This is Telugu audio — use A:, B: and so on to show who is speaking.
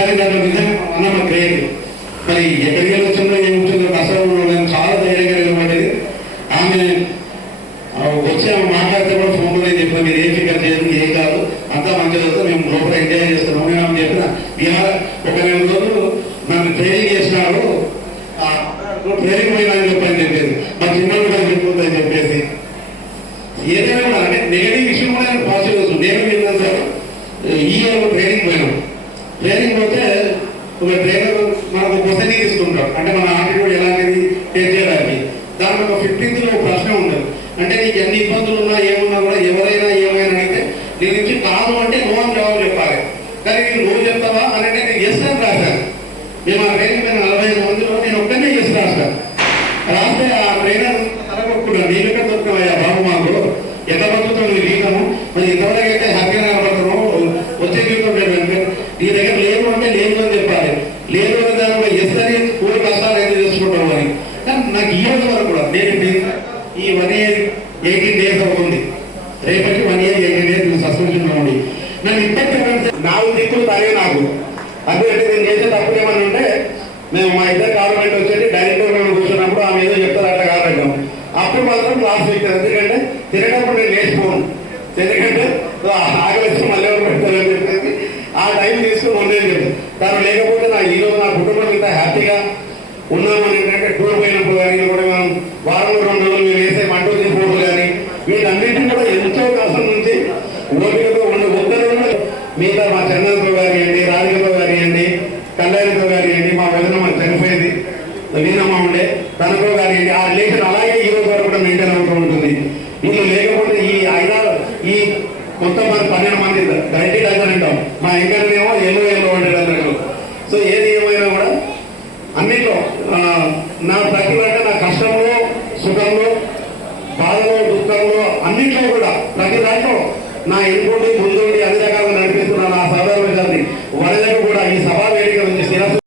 A: కానీ దాంట్లో నిజంగా అన్నమ్మ గ్రేట్ మరి ఎక్కడికి వెళ్ళొచ్చిందో ఏముంటుందో అసలు నేను చాలా ధైర్యంగా నిలబడేది ఆమె వచ్చి ఆమె మాట్లాడితే కూడా ఫోన్లో చెప్పిన మీరు ఏం ఫికర్ చేయదు ఏం కాదు అంతా మంచిగా చదువుతా మేము లోపల ఎంజాయ్ చేస్తున్నాం నేను ఆమె చెప్పిన బీహార్ ఒక నెల రోజులు నన్ను ట్రైనింగ్ చేసినాడు ట్రైనింగ్ పోయినా అని చెప్పని చెప్పేసి మా చిన్నోడు కూడా చెప్పుకుందని చెప్పేసి ఏదైనా కూడా అంటే నెగిటివ్ విషయం కూడా పాజిటివ్ నేను వెళ్ళిన సార్ ఈ ఇయర్ ట్రైనింగ్ పోయినాం. ట్రైనింగ్ పోతే ఒక ట్రైనర్ మనకు క్వశ్చన్ ఇస్తుంటాడు. అంటే మన ఆటిట్యూడ్ ఎలాంటిది టేస్ట్ చేయడానికి దాంట్లో ఒక ఫిఫ్టీన్త్ ఒక ప్రశ్న ఉండదు. అంటే నీకు ఎన్ని ఇబ్బందులు ఉన్నా ఏమున్నా కూడా ఎవరైనా ఏమైనా అడిగితే నీ నుంచి కాదు అంటే నో అని జవాబు చెప్పాలి కానీ నేను నువ్వు చెప్తావా అని అంటే నేను ఎస్ అని రాశాను మేము ఆ ట్రైనింగ్ మీద నలభై ఐదు మందిలో నేను ఒక్కనే ఎస్ రాశాను రాస్తే ఆ ట్రైనర్ తలకొట్టుకున్నాడు నేను ఎక్కడ దొరికినావయ్యా బాబు మాకు ఎంత బతుకుతావు నీ జీవితము మరి ఇంతవరకు అయితే హ్యాపీగా కనబడుతున్నావు వచ్చే జీవితం లేదు అంటే నీ దగ్గర లేదు అంటే లేదు అని చెప్పాలి లేదు అని దానిలో ఎస్ అని రైతు కష్టాలు అయితే అని కానీ నాకు ఈ రోజు వరకు కూడా నేను ఈ వన్ ఇయర్ ఎయిటీన్ డేస్ అవుతుంది రేపటి one year eighteen days suspension ఉండి నన్ను ఇప్పటికీ నాలుగు దిక్కులు తాగే నాకు. అదే నేను చేసే తప్పులు ఏమన్నా ఉంటే మేము మా ఇద్దరు గవర్నమెంట్ వచ్చేసి డైరెక్టర్ మేము కూర్చున్నప్పుడు ఆమె ఏదో చెప్తారు అట్లా కాదంటాం. అప్పుడు మాత్రం క్లాస్ పెట్టారు. ఎందుకంటే తిరగప్పుడు నేను లేచిపోను. ఎందుకంటే ఆకలి మళ్ళీ ఎవరు పెడతారని చెప్పేసి ఆ టైం తీసుకుని ఉండేది. చెప్పి తను లేకపోతే నా ఈరోజు నా కుటుంబం ఉన్నామని ఏంటంటే టూర్ పోయినప్పుడు కానీ కూడా మనం వారంలో రెండు రోజులు మీరు వేసే మంటూ ఫోటోలు కానీ వీటన్నింటినీ కూడా ఎంతో కాసం నుంచి ఓపికతో ఉన్న ఒక్కరు మిగతా మా చంద్రబాబు కానివ్వండి రాధికతో కానివ్వండి కళ్యాణితో కానివ్వండి మా వదిన మాకు చనిపోయింది. వీరమ్మ ఉండే తనతో కానివ్వండి ఆ రిలేషన్ అలాగే ఈ రోజు వరకు కూడా మెయింటైన్ అవుతూ ఉంటుంది. వీళ్ళు లేకపోతే ఈ ఐదారు ఈ మొత్తం మంది పన్నెండు మంది డైరెక్ట్ డజన్ అంటాం. మా ఇంకనేమో ఎల్లో ఎల్లో వంటి డజన్ సో ఏది ఏమైనా కూడా అన్నిట్లో ఆ, నా ప్రతి ఒక్క నా కష్టంలో సుఖంలో బాధలో దుఃఖంలో అన్నింటిలో కూడా ప్రతి దాంట్లో నా ఎన్నుకోండి ముందుండి అన్ని రకాలుగా నడిపిస్తున్న నా సోదరులు గారిని వాళ్ళకు కూడా ఈ సభా వేదిక నుంచి శిరస్సు